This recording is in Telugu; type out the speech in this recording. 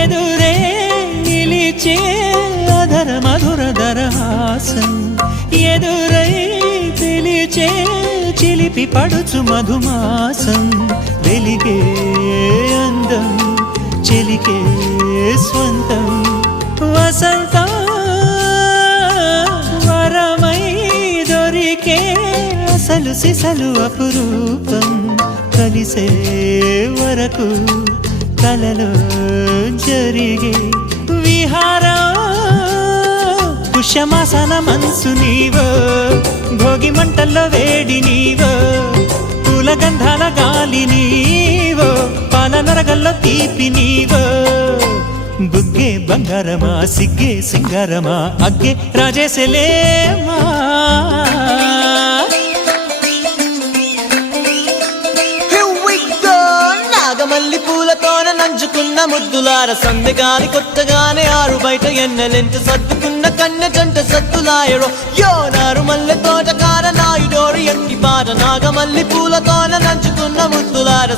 ఎదురే నిలిచే అధర మధుర దరహాసం ఎదురై పిలిచే చిలిపి పడుచు మధుమాసం వెలిగే అందం చెలికే స్వంతం వసంతం వరమై దొరికే అసలు సిసలు అపురూపం కలిసే వరకు కలలో జరిగే విహారం పుష్యమాసన మనసు నీవో భోగి మంటల్లో వేడి నీవో పూల గంధాల గాలి నీవో పాల నరగల్లో తీపి నీవో బుగ్గే బంగారమా సిగ్గే సింగారమా అగ్గే రాజేసలేమా మల్లి పూలతోన నంచుకున్న ముద్దులార సందెగాని కొత్తగానే ఆరు బయట ఎన్నెలెంట సర్దుకున్న కన్నె జంట సత్తులాయరో యోనారు మల్లె తోటకార నాయుడోరు ఎట్టి పాట నాగమల్లి పూలతోన నంచుకున్న ముద్దులార